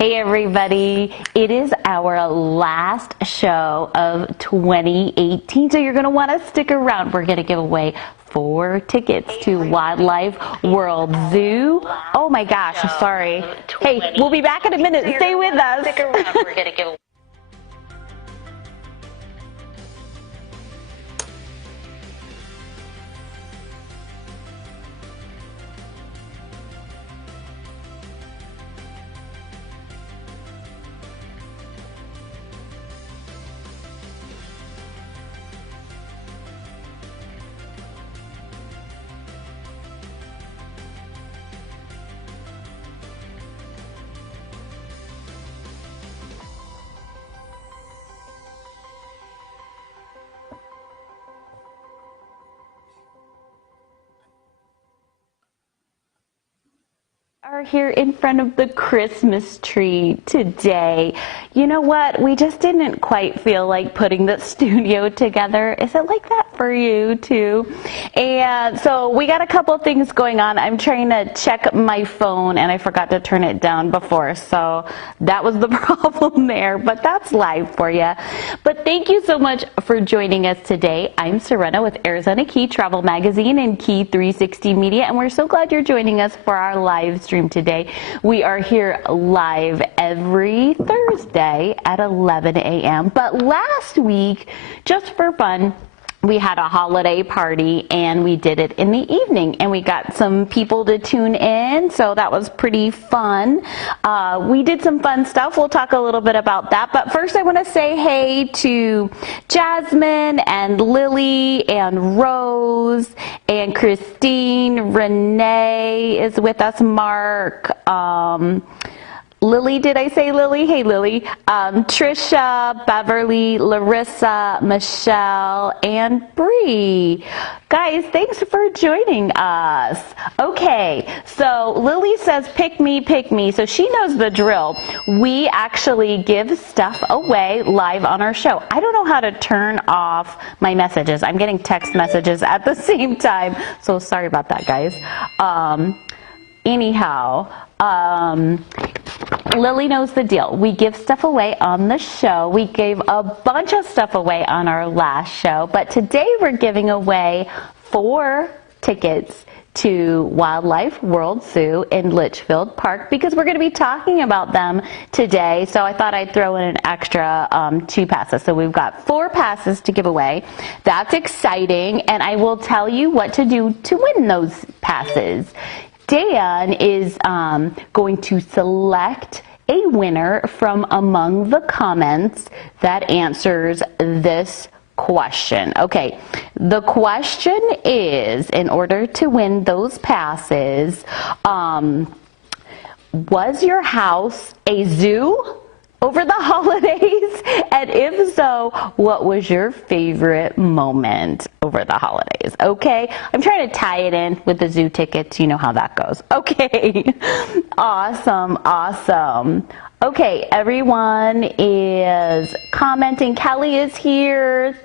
Hey everybody, it is our last show of 2018, so you're going to want to stick around. We're going to give away 4 tickets to Wildlife World Zoo. Oh my gosh, sorry. Hey, we'll be back in a minute. Stay with us. Stick around. We're going to give Are here in front of the Christmas tree today. You know what? We just didn't quite feel like putting the studio together. Is it like that for you too? And so we got a couple things going on. I'm trying to check my phone and I forgot to turn it down before, so that was the problem there, but that's live for you. But thank you so much for joining us today. I'm Serena with Arizona Key Travel Magazine and Key 360 Media, and we're so glad you're joining us for our live stream today. We are here live every Thursday at 11 a.m. But last week, just for fun, we had a holiday party and we did it in the evening and we got some people to tune in, so that was pretty fun. We did some fun stuff. We'll talk a little bit about that, but first I want to say hey to Jasmine and Lily and Rose and Christine. Renee is with us. Mark, Lily, did I say Lily? Hey Lily. Trisha, Beverly, Larissa, Michelle, and Bree. Guys, thanks for joining us. Okay, so Lily says pick me, so she knows the drill. We actually give stuff away live on our show. I don't know how to turn off my messages. I'm getting text messages at the same time, so sorry about that, guys. Anyhow, Lily knows the deal. We give stuff away on the show. We gave a bunch of stuff away on our last show, but today we're giving away 4 tickets to Wildlife World Zoo in Litchfield Park because we're going to be talking about them today. So I thought I'd throw in an extra 2 passes. So we've got 4 passes to give away. That's exciting, and I will tell you what to do to win those passes. Dan is going to select a winner from among the comments that answers this question. Okay, the question is, in order to win those passes, was your house a zoo over the holidays? And if so, what was your favorite moment over the holidays? Okay, I'm trying to tie it in with the zoo tickets. You know how that goes. Okay, awesome, awesome. Okay, everyone is commenting. Kelly is here.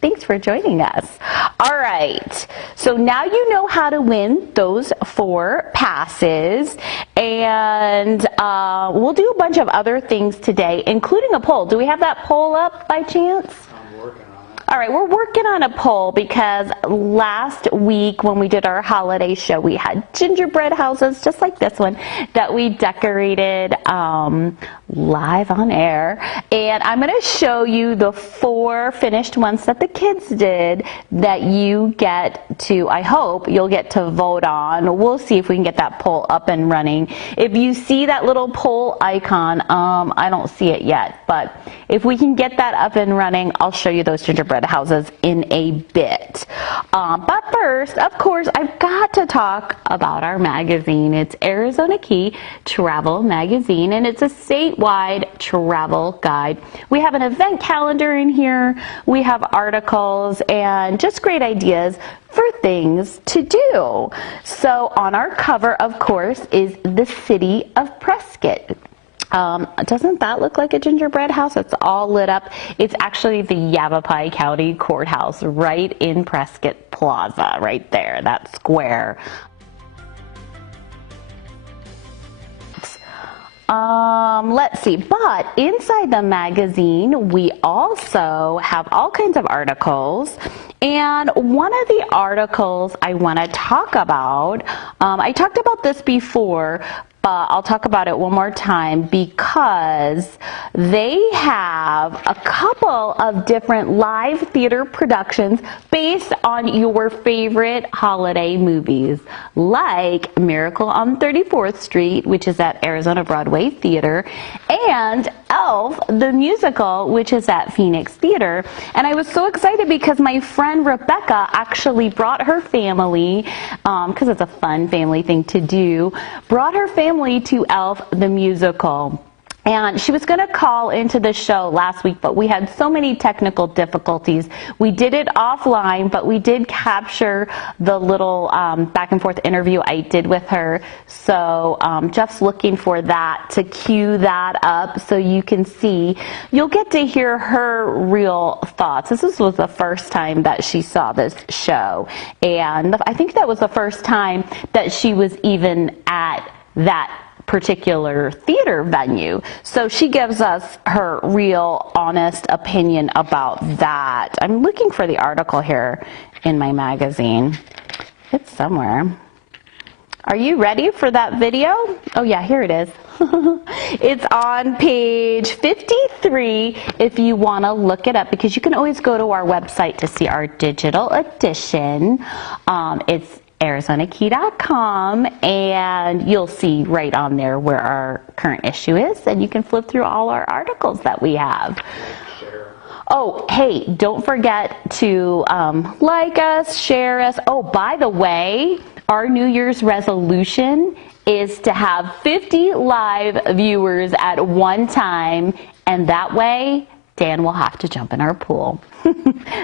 Thanks for joining us. All right, so now you know how to win those 4 passes, and we'll do a bunch of other things today, including a poll. Do we have that poll up by chance? I'm working on it. All right, we're working on a poll because last week when we did our holiday show, we had gingerbread houses just like this one that we decorated live on air. And I'm going to show you the 4 finished ones that the kids did that you get to, I hope you'll get to vote on. We'll see if we can get that poll up and running. If you see that little poll icon, I don't see it yet, but if we can get that up and running, I'll show you those gingerbread houses in a bit. But first, of course, I've got to talk about our magazine. It's Arizona Key Travel Magazine, and it's a statewide travel guide. We have an event calendar in here. We have articles and just great ideas for things to do. So on our cover, of course, is the city of Prescott. Doesn't that look like a gingerbread house? It's all lit up. It's actually the Yavapai County Courthouse right in Prescott Plaza, right there, that square. Let's see, but inside the magazine, we also have all kinds of articles. And one of the articles I want to talk about, I talked about this before, but I'll talk about it one more time because they have a couple of different live theater productions based on your favorite holiday movies, like Miracle on 34th Street, which is at Arizona Broadway Theater, and Elf, the musical, which is at Phoenix Theater. And I was so excited because my friend Rebecca actually brought her family, because it's a fun family thing to do, brought her family to Elf the musical. And she was going to call into the show last week, but we had so many technical difficulties. We did it offline, but we did capture the little back and forth interview I did with her. So Jeff's looking for that to cue that up so you can see. You'll get to hear her real thoughts. This was the first time that she saw this show. And I think that was the first time that she was even at that particular theater venue. So she gives us her real honest opinion about that. I'm looking for the article here in my magazine. It's somewhere. Are you ready for that video? Oh yeah, here it is. It's on page 53 if you want to look it up, because you can always go to our website to see our digital edition. It's ArizonaKey.com, and you'll see right on there where our current issue is, and you can flip through all our articles that we have. Oh, hey, don't forget to like us, share us. Oh, by the way, our New Year's resolution is to have 50 live viewers at one time, and that way Dan will have to jump in our pool.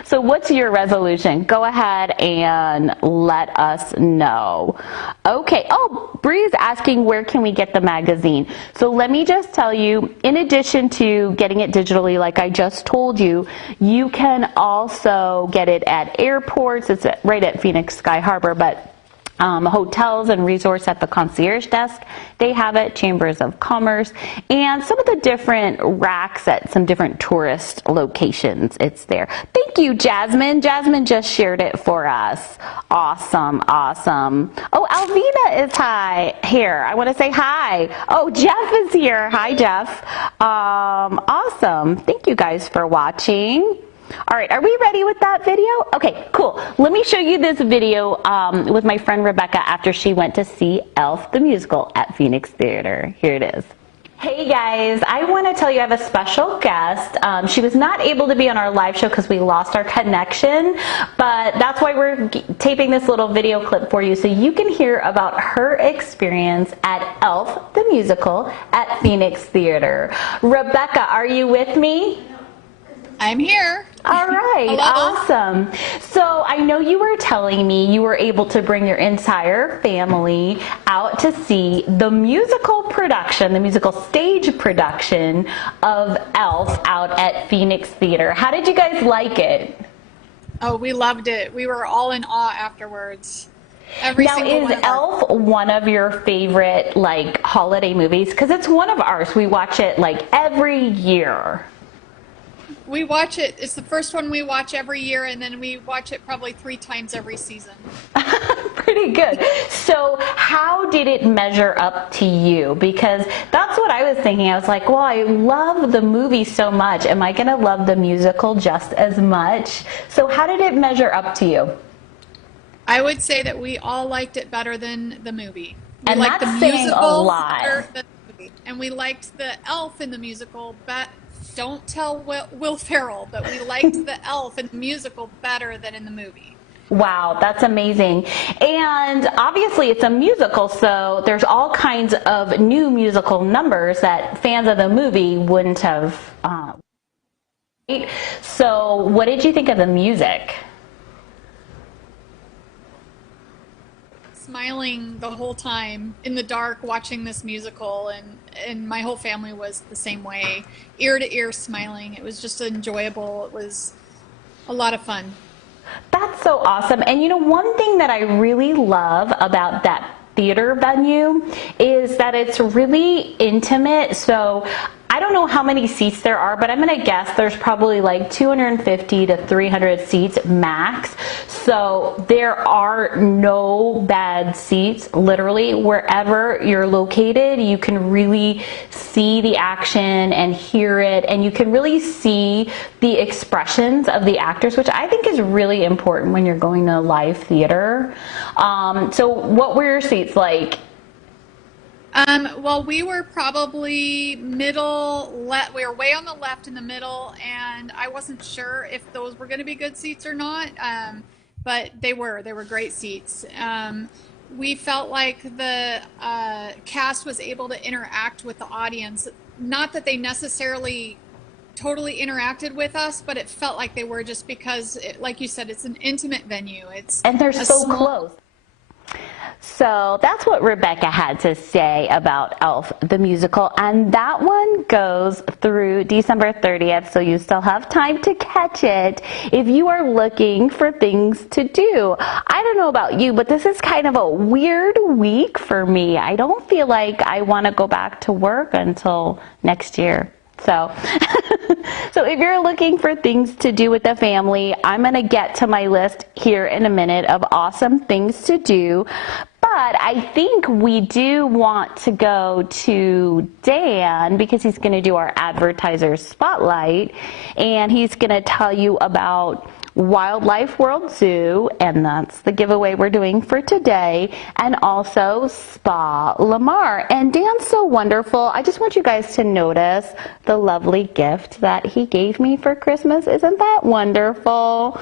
So what's your resolution? Go ahead and let us know. Okay. Oh, Bree's asking where can we get the magazine. So let me just tell you, in addition to getting it digitally like I just told you, you can also get it at airports. It's right at Phoenix Sky Harbor, but hotels and resorts at the concierge desk, they have it, chambers of commerce, and some of the different racks at some different tourist locations. It's there. Thank you, Jasmine. Jasmine just shared it for us. Awesome, awesome. Oh, Alvina is here. I want to say hi. Oh, Jeff is here. Hi, Jeff. Awesome. Thank you guys for watching. All right, are we ready with that video? Okay, cool. Let me show you this video with my friend Rebecca after she went to see Elf the musical at Phoenix Theater. Here it is. Hey guys, I want to tell you I have a special guest. She was not able to be on our live show because we lost our connection, but that's why we're taping this little video clip for you so you can hear about her experience at Elf the musical at Phoenix Theater. Rebecca, are you with me? I'm here. All right, Hello. Awesome. So I know you were telling me you were able to bring your entire family out to see the musical production, the musical stage production of Elf out at Phoenix Theater. How did you guys like it? Oh, we loved it. We were all in awe afterwards. Now, is Elf one of your favorite holiday movies? Because it's one of ours. We watch it every year. We watch it. It's the first one we watch every year, and then we watch it probably 3 times every season. Pretty good. So how did it measure up to you? Because that's what I was thinking. I was like, well, I love the movie so much. Am I going to love the musical just as much? So how did it measure up to you? I would say that we all liked it better than the movie. We and liked that's the saying musical a lot. better than the movie. And we liked the Elf in the musical don't tell Will Ferrell, but we liked the Elf in the musical better than in the movie. Wow, that's amazing. And obviously it's a musical, so there's all kinds of new musical numbers that fans of the movie wouldn't have. So what did you think of the music? Smiling the whole time in the dark watching this musical, and my whole family was the same way, ear to ear smiling. It was just enjoyable. It was a lot of fun. That's so awesome. And one thing that I really love about that theater venue is that it's really intimate. So I don't know how many seats there are, but I'm going to guess there's probably like 250 to 300 seats max. So there are no bad seats. Literally, wherever you're located, you can really see the action and hear it, and you can really see the expressions of the actors, which I think is really important when you're going to live theater. So what were your seats like? Well, we were probably we were way on the left in the middle, and I wasn't sure if those were going to be good seats or not. But they were great seats. We felt like the cast was able to interact with the audience. Not that they necessarily totally interacted with us, but it felt like they were, just because, like you said, it's an intimate venue. It's And they're a so small, close. So that's what Rebecca had to say about Elf the musical, and that one goes through December 30th, so you still have time to catch it if you are looking for things to do. I don't know about you, but this is kind of a weird week for me. I don't feel like I want to go back to work until next year. So, so if you're looking for things to do with the family, I'm going to get to my list here in a minute of awesome things to do. But I think we do want to go to Dan because he's going to do our advertiser spotlight, and he's going to tell you about Wildlife World Zoo, and that's the giveaway we're doing for today, and also Spa Lamar. And Dan's so wonderful. I just want you guys to notice the lovely gift that he gave me for Christmas. Isn't that wonderful?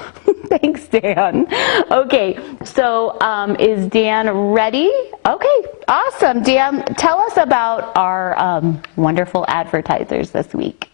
Thanks, Dan. Okay, so is Dan ready? Okay, awesome. Dan, tell us about our wonderful advertisers this week.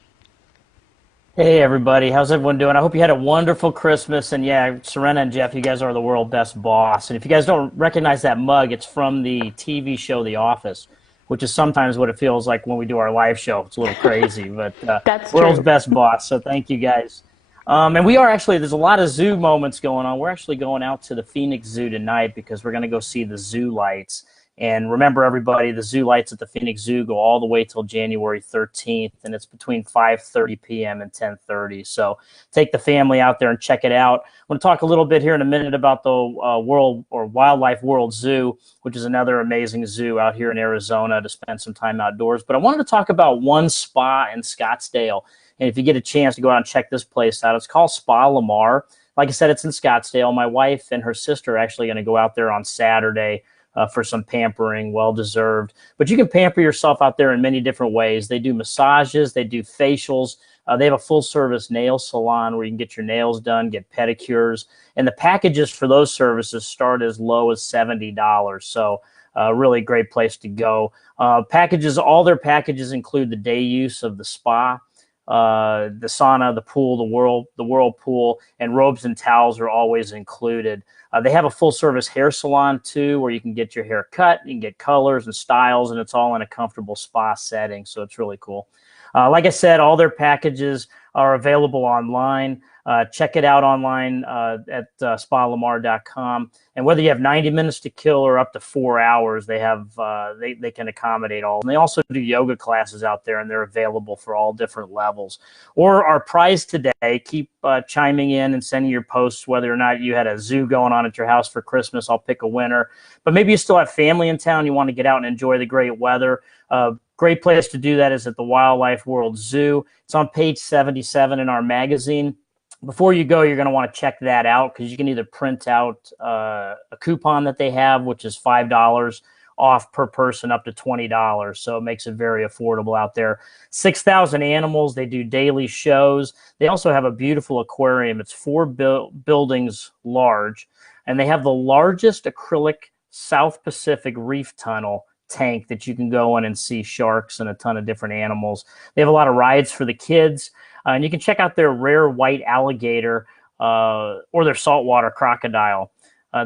Hey everybody, how's everyone doing? I hope you had a wonderful Christmas, and yeah, Serena and Jeff, you guys are the world best boss. And if you guys don't recognize that mug, it's from the TV show The Office, which is sometimes what it feels like when we do our live show. It's a little crazy, but That's world's true. best boss, so thank you guys. And we are actually, there's a lot of zoo moments going on. We're actually going out to the Phoenix Zoo tonight because we're going to go see the zoo lights. And remember, everybody, the zoo lights at the Phoenix Zoo go all the way till January 13th, and it's between 5:30 p.m. and 10:30. So take the family out there and check it out. I'm going to talk a little bit here in a minute about the Wildlife World Zoo, which is another amazing zoo out here in Arizona to spend some time outdoors. But I wanted to talk about one spa in Scottsdale. And if you get a chance to go out and check this place out, it's called Spa Lamar. Like I said, it's in Scottsdale. My wife and her sister are actually going to go out there on Saturday for some pampering, well-deserved. But you can pamper yourself out there in many different ways. They do massages, they do facials. They have a full-service nail salon where you can get your nails done, get pedicures. And the packages for those services start as low as $70. So really great place to go. All their packages include the day use of the spa, the sauna, the pool, the whirlpool, and robes and towels are always included. They have a full-service hair salon, too, where you can get your hair cut, you can get colors and styles, and it's all in a comfortable spa setting, so it's really cool. Like I said, all their packages are available online. Check it out online at spalamar.com. And whether you have 90 minutes to kill or up to 4 hours, they can accommodate all. And they also do yoga classes out there, and they're available for all different levels. Or our prize today, keep chiming in and sending your posts, whether or not you had a zoo going on at your house for Christmas. I'll pick a winner. But maybe you still have family in town. You want to get out and enjoy the great weather. Great place to do that is at the Wildlife World Zoo. It's on page 77 in our magazine. Before you go, you're going to want to check that out because you can either print out a coupon that they have, which is $5 off per person up to $20. So it makes it very affordable out there. 6,000 animals. They do daily shows. They also have a beautiful aquarium. It's 4 buildings large, and they have the largest acrylic South Pacific reef tunnel tank that you can go in and see sharks and a ton of different animals. They have a lot of rides for the kids. And you can check out their rare white alligator or their saltwater crocodile.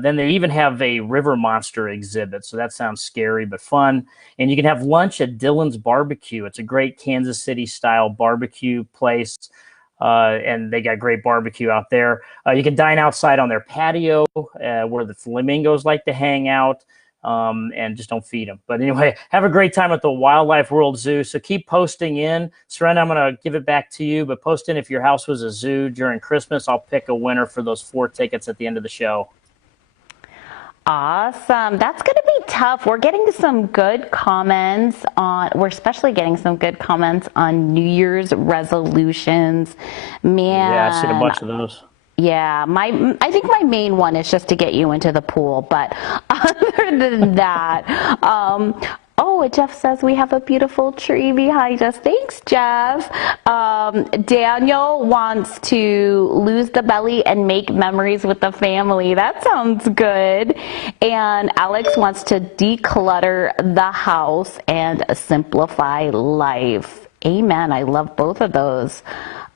Then they even have a river monster exhibit. So that sounds scary but fun. And you can have lunch at Dylan's Barbecue. It's a great Kansas City style barbecue place. And they got great barbecue out there. You can dine outside on their patio where the flamingos like to hang out. and just don't feed them. But anyway, have a great time at the Wildlife World Zoo. So keep posting in. Serena, I'm going to give it back to you, but post in if your house was a zoo during Christmas. I'll pick a winner for those 4 tickets at the end of the show. Awesome. That's going to be tough. We're getting some good comments we're especially getting some good comments on New Year's resolutions. Man. Yeah, I've seen a bunch of those. Yeah, I think my main one is just to get you into the pool. But other than that, Jeff says we have a beautiful tree behind us. Thanks, Jeff. Daniel wants to lose the belly and make memories with the family. That sounds good. And Alex wants to declutter the house and simplify life. Amen. I love both of those.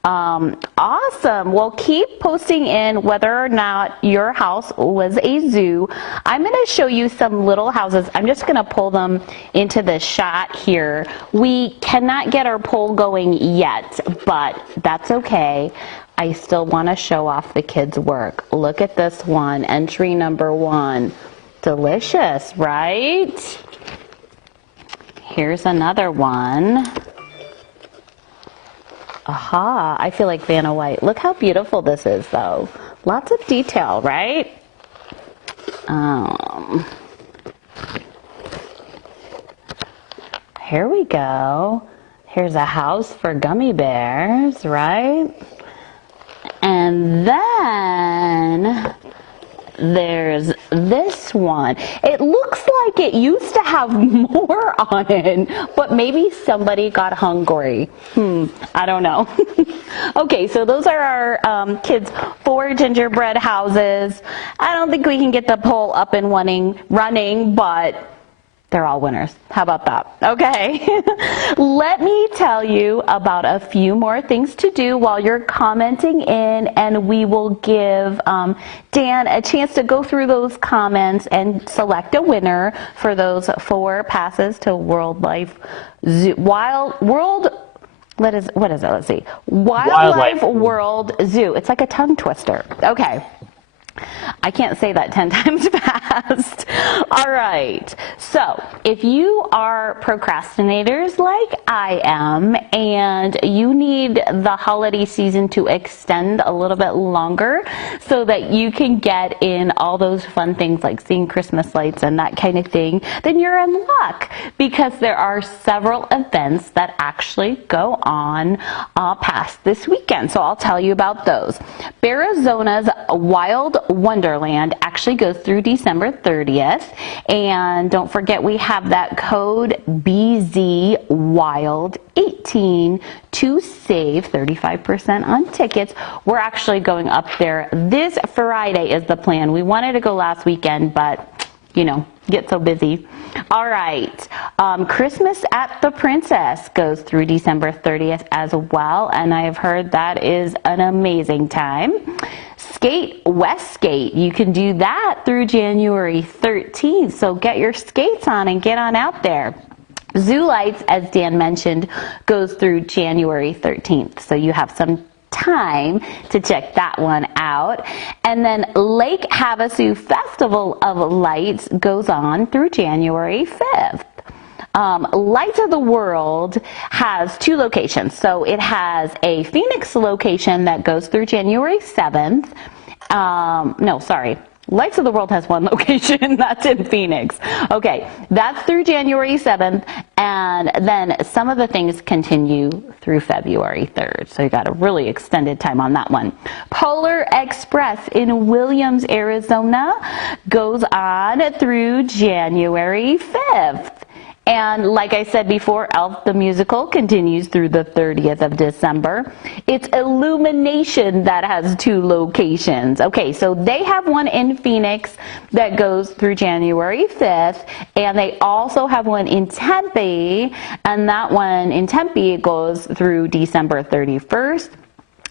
Awesome. Well, keep posting in whether or not your house was a zoo. I'm going to show you some little houses. I'm just going to pull them into the shot here. We cannot get our poll going yet, but that's okay. I still want to show off the kids' work. Look at this one, entry number 1. Delicious, right? Here's another one. Aha, I feel like Vanna White. Look how beautiful this is, though. Lots of detail, right? Here we go. Here's a house for gummy bears, right? And then there's this one. It looks like it used to have more on it, but maybe somebody got hungry. I don't know. Okay, so those are our kids' 4 gingerbread houses. I don't think we can get the poll up and running, but they're all winners. How about that? Okay. Let me tell you about a few more things to do while you're commenting in, and we will give Dan a chance to go through those comments and select a winner for those 4 passes to Wildlife World Zoo. It's like a tongue twister. Okay. I can't say that 10 times fast. All right. So if you are procrastinators like I am and you need the holiday season to extend a little bit longer so that you can get in all those fun things like seeing Christmas lights and that kind of thing, then you're in luck because there are several events that actually go on past this weekend. So I'll tell you about those. Arizona's Wild Wonderland actually goes through December 30th. And don't forget, we have that code BZWILD18 to save 35% on tickets. We're actually going up there this Friday is the plan. We wanted to go last weekend, but get so busy. All right. Christmas at the Princess goes through December 30th as well, and I have heard that is an amazing time. Skate Westgate, you can do that through January 13th, so get your skates on and get on out there. Zoo Lights, as Dan mentioned, goes through January 13th, so you have some time to check that one out. And then Lake Havasu Festival of Lights goes on through January 5th. Lights of the World has 2 locations. So it has a Phoenix location that goes through January 7th. Lights of the World has 1 location, that's in Phoenix. Okay, that's through January 7th, and then some of the things continue through February 3rd. So you got a really extended time on that one. Polar Express in Williams, Arizona goes on through January 5th. And like I said before, Elf the Musical continues through the 30th of December. It's Illumination that has 2 locations. Okay, so they have one in Phoenix that goes through January 5th, and they also have one in Tempe, and that one in Tempe goes through December 31st.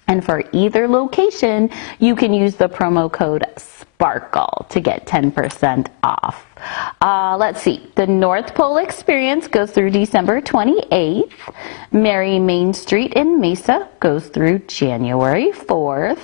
And for either location, you can use the promo code SPARKLE to get 10% off. Let's see. The North Pole Experience goes through December 28th. Merry Main Street in Mesa goes through January 4th.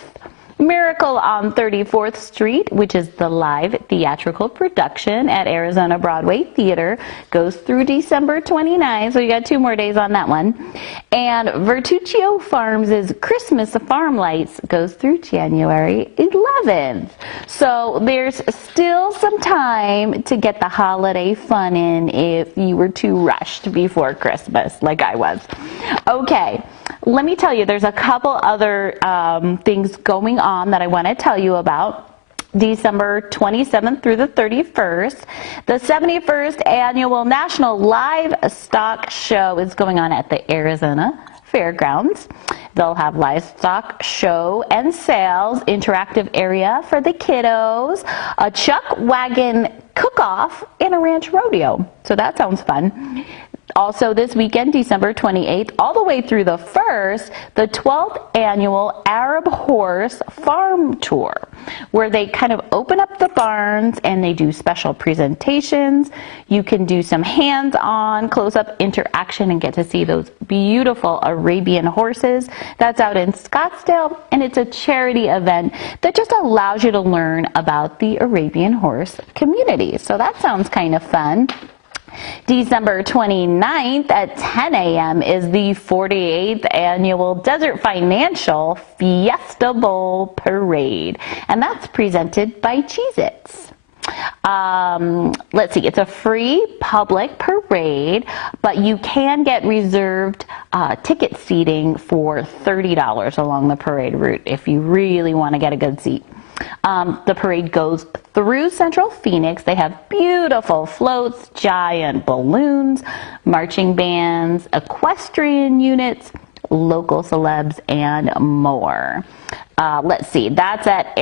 Miracle on 34th Street, which is the live theatrical production at Arizona Broadway Theater, goes through December 29th, so you got 2 more days on that one. And Vertuccio Farms' Christmas Farm Lights goes through January 11th. So there's still some time to get the holiday fun in if you were too rushed before Christmas, like I was. Okay, let me tell you, there's a couple other things going on that I want to tell you about. December 27th through the 31st, the 71st Annual National Livestock Show is going on at the Arizona Fairgrounds. They'll have livestock show and sales, interactive area for the kiddos, a chuck wagon cook-off, and a ranch rodeo. So that sounds fun. Also this weekend, December 28th, all the way through the 1st, the 12th Annual Arab Horse Farm Tour, where they kind of open up the barns and they do special presentations. You can do some hands-on, close-up interaction and get to see those beautiful Arabian horses. That's out in Scottsdale, and it's a charity event that just allows you to learn about the Arabian horse community. So that sounds kind of fun. December 29th at 10 a.m. is the 48th Annual Desert Financial Fiesta Bowl Parade, and that's presented by Cheez-Its. Let's see, it's a free public parade, but you can get reserved ticket seating for $30 along the parade route if you really want to get a good seat. The parade goes through Central Phoenix. They have beautiful floats, giant balloons, marching bands, equestrian units, local celebs, and more. Let's see, that's at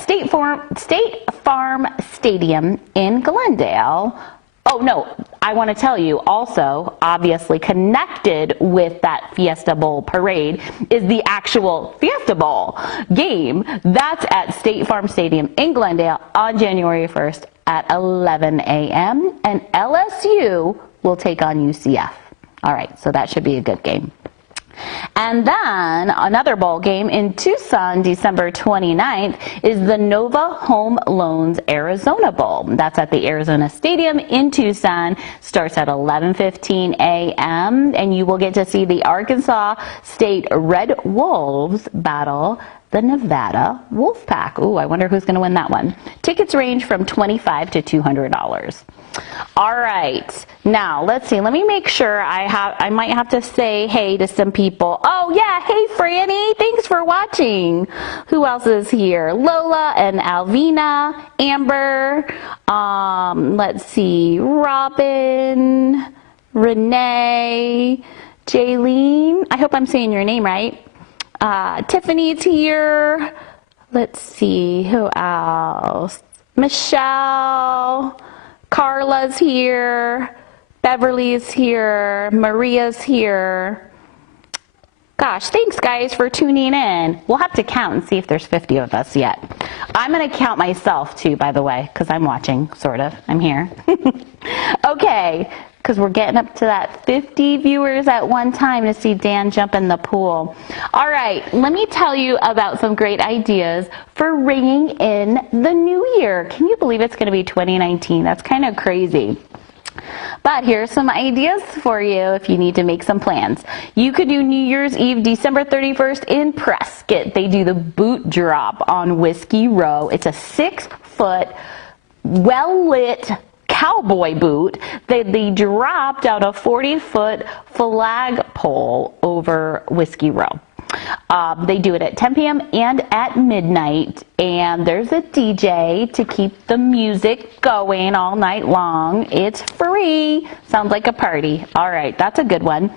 State Farm Stadium in Glendale. Oh, no, I want to tell you also, obviously connected with that Fiesta Bowl parade is the actual Fiesta Bowl game. That's at State Farm Stadium in Glendale on January 1st at 11 a.m. and LSU will take on UCF. All right, so that should be a good game. And then another bowl game in Tucson, December 29th, is the Nova Home Loans Arizona Bowl. That's at the Arizona Stadium in Tucson. Starts at 11:15 a.m. and you will get to see the Arkansas State Red Wolves battle the Nevada Wolfpack. Ooh, I wonder who's going to win that one. Tickets range from $25 to $200. All right, now let's see. Let me make sure I might have to say hey to some people. Oh yeah, hey Franny, thanks for watching. Who else is here? Lola and Alvina, Amber. Let's see, Robin, Renee, Jaylene. I hope I'm saying your name right. Tiffany's here. Let's see, who else? Michelle. Carla's here, Beverly's here, Maria's here. Gosh, thanks guys for tuning in. We'll have to count and see if there's 50 of us yet. I'm going to count myself too, by the way, because I'm watching, sort of. I'm here. Okay, because we're getting up to that 50 viewers at one time to see Dan jump in the pool. All right, let me tell you about some great ideas for ringing in the new year. Can you believe it's going to be 2019? That's kind of crazy. But here's some ideas for you if you need to make some plans. You could do New Year's Eve, December 31st in Prescott. They do the boot drop on Whiskey Row. It's a 6-foot, well-lit cowboy boot. They dropped out a 40-foot flagpole over Whiskey Row. They do it at 10 p.m. and at midnight, and there's a DJ to keep the music going all night long. It's free. Sounds like a party. All right, that's a good one.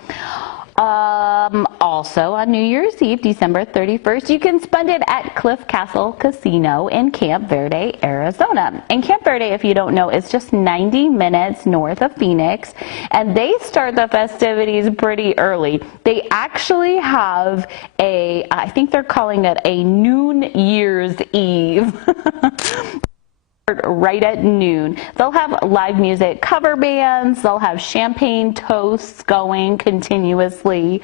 Also on New Year's Eve, December 31st, you can spend it at Cliff Castle Casino in Camp Verde, Arizona. And Camp Verde, if you don't know, is just 90 minutes north of Phoenix, and they start the festivities pretty early. They actually have I think they're calling it a noon Year's Eve. Right at noon. They'll have live music, cover bands, they'll have champagne toasts going continuously.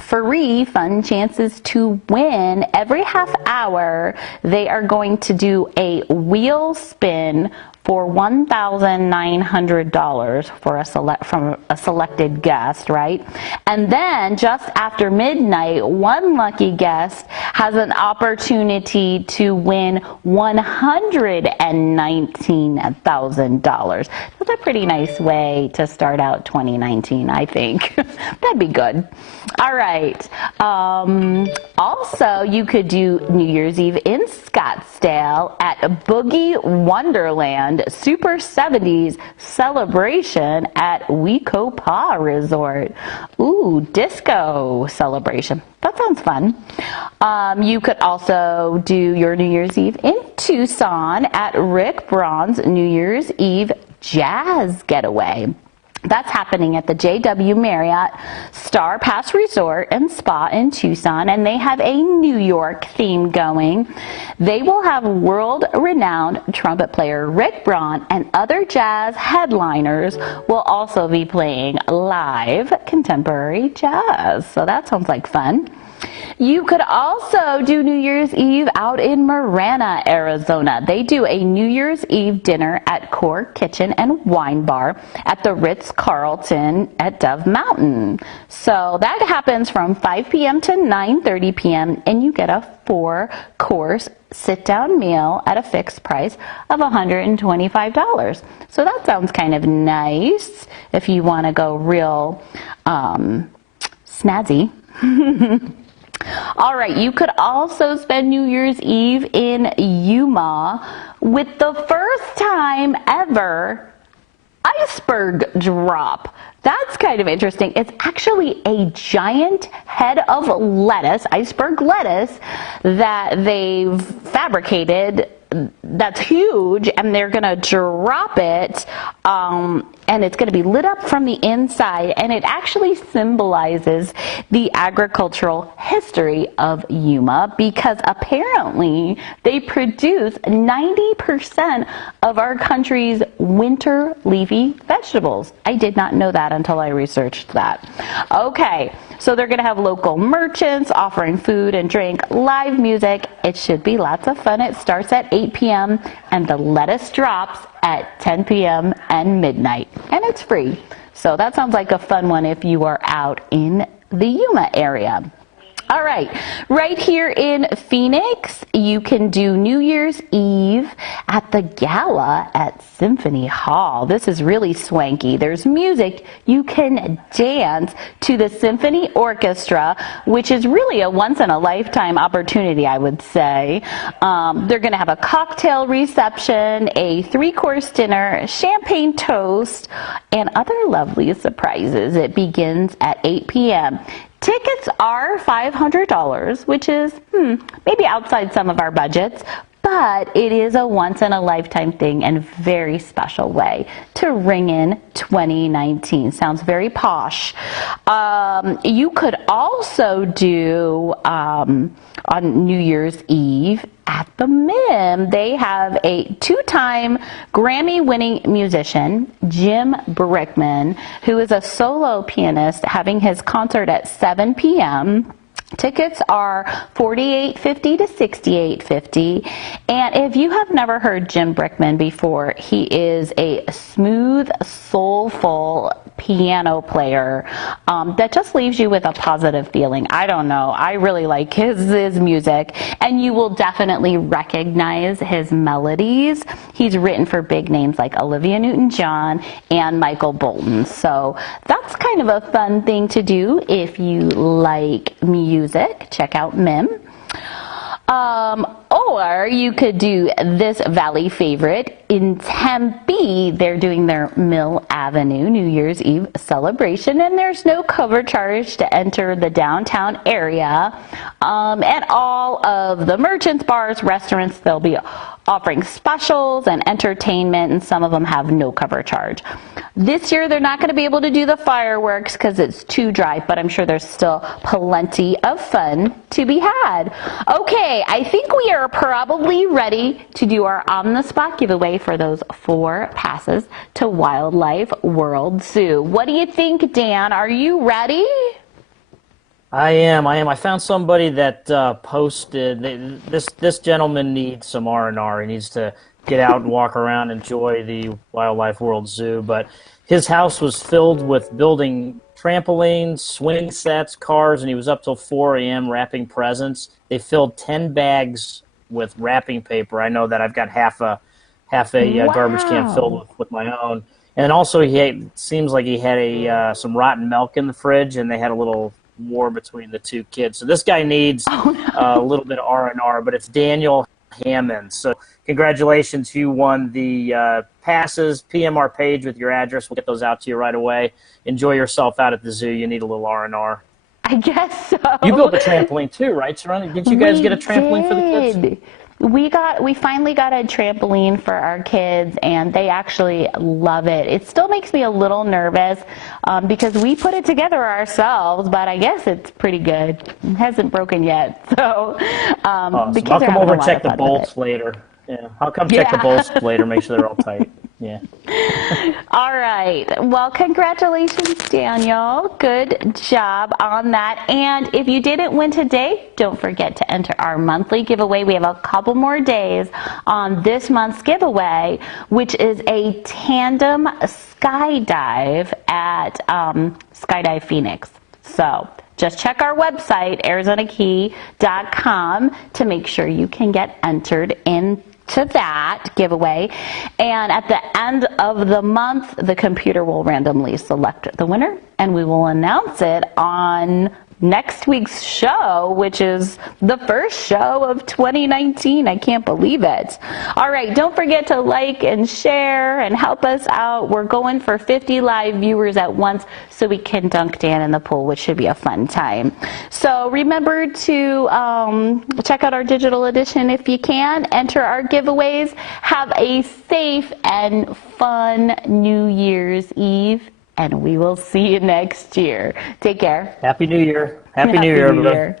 free fun chances to win. Every half hour, they are going to do a wheel spin for $1,900 for from a selected guest, right? And then just after midnight, one lucky guest has an opportunity to win $119,000. That's a pretty nice way to start out 2019, I think. That'd be good. All right. Also, you could do New Year's Eve in Scottsdale at Boogie Wonderland Super 70s celebration at Wecopa Resort. Ooh, disco celebration. That sounds fun. You could also do your New Year's Eve in Tucson at Rick Braun's New Year's Eve Jazz Getaway. That's happening at the JW Marriott Star Pass Resort and Spa in Tucson, and they have a New York theme going. They will have world-renowned trumpet player Rick Braun and other jazz headliners will also be playing live contemporary jazz. So that sounds like fun. You could also do New Year's Eve out in Marana, Arizona. They do a New Year's Eve dinner at Core Kitchen and Wine Bar at the Ritz-Carlton at Dove Mountain. So that happens from 5 p.m. to 9:30 p.m. and you get a 4-course sit-down meal at a fixed price of $125. So that sounds kind of nice if you want to go real snazzy. All right, you could also spend New Year's Eve in Yuma with the first time ever iceberg drop. That's kind of interesting. It's actually a giant head of lettuce, iceberg lettuce, that they've fabricated that's huge, and they're going to drop it, and it's going to be lit up from the inside, and it actually symbolizes the agricultural history of Yuma because apparently they produce 90% of our country's winter leafy vegetables. I did not know that until I researched that. Okay, so they're going to have local merchants offering food and drink, live music. It should be lots of fun. It starts at 8 p.m. and the lettuce drops at 10 p.m. and midnight, and it's free. So that sounds like a fun one if you are out in the Yuma area. All right, right here in Phoenix, you can do New Year's Eve at the Gala at Symphony Hall. This is really swanky. There's music. You can dance to the symphony orchestra, which is really a once-in-a-lifetime opportunity, I would say. They're going to have a cocktail reception, a 3-course dinner, champagne toast, and other lovely surprises. It begins at 8 p.m. Tickets are $500, which is maybe outside some of our budgets, but it is a once-in-a-lifetime thing and very special way to ring in 2019. Sounds very posh. You could also do on New Year's Eve at the MIM. They have a 2-time Grammy-winning musician, Jim Brickman, who is a solo pianist, having his concert at 7 p.m. Tickets are $48.50 to $68.50. And if you have never heard Jim Brickman before, he is a smooth, soulful piano player that just leaves you with a positive feeling. I don't know. I really like his music, and you will definitely recognize his melodies. He's written for big names like Olivia Newton-John and Michael Bolton. So that's kind of a fun thing to do if you like music. Check out MIM. Or you could do this Valley favorite in Tempe. They're doing their Mill Avenue New Year's Eve celebration, and there's no cover charge to enter the downtown area. And all of the merchants, bars, restaurants, they'll be offering specials and entertainment, and some of them have no cover charge. This year they're not going to be able to do the fireworks because it's too dry, but I'm sure there's still plenty of fun to be had. Okay, I think we are probably ready to do our on-the-spot giveaway for those 4 passes to Wildlife World Zoo. What do you think, Dan? Are you ready? I am. I am. I found somebody that posted this gentleman needs some R&R. He needs to get out and walk around, enjoy the Wildlife World Zoo. But his house was filled with building trampolines, swing sets, cars, and he was up till 4 a.m. wrapping presents. They filled 10 bags with wrapping paper. I know that I've got half a garbage can filled Wow. with my own. And also, seems like he had some rotten milk in the fridge, and they had a little war between the two kids. So this guy needs a little bit of R&R, but it's Daniel Hammond. So congratulations, you won the passes. PM our page with your address. We'll get those out to you right away. Enjoy yourself out at the zoo. You need a little R&R. I guess so. You built a trampoline too, right, Serena? Did you guys get a trampoline for the kids? Did. We finally got a trampoline for our kids, and they actually love it. It still makes me a little nervous because we put it together ourselves, but I guess it's pretty good. It hasn't broken yet, so the Awesome. kids I'll are come having over a and lot check of the fun with bolts it. later. Yeah, I'll come check the Yeah. bolts later, make sure they're all tight. Yeah. All right. Well, congratulations, Daniel. Good job on that. And if you didn't win today, don't forget to enter our monthly giveaway. We have a couple more days on this month's giveaway, which is a tandem skydive at Skydive Phoenix. So just check our website, ArizonaKey.com, to make sure you can get entered in to that giveaway. And at the end of the month, the computer will randomly select the winner, and we will announce it on next week's show, which is the first show of 2019. I can't believe it. All right, don't forget to like and share and help us out. We're going for 50 live viewers at once so we can dunk Dan in the pool, which should be a fun time. So remember to check out our digital edition if you can. Enter our giveaways. Have a safe and fun New Year's Eve, and we will see you next year. Take care. Happy New Year. Happy New Happy Year, New everybody. Year.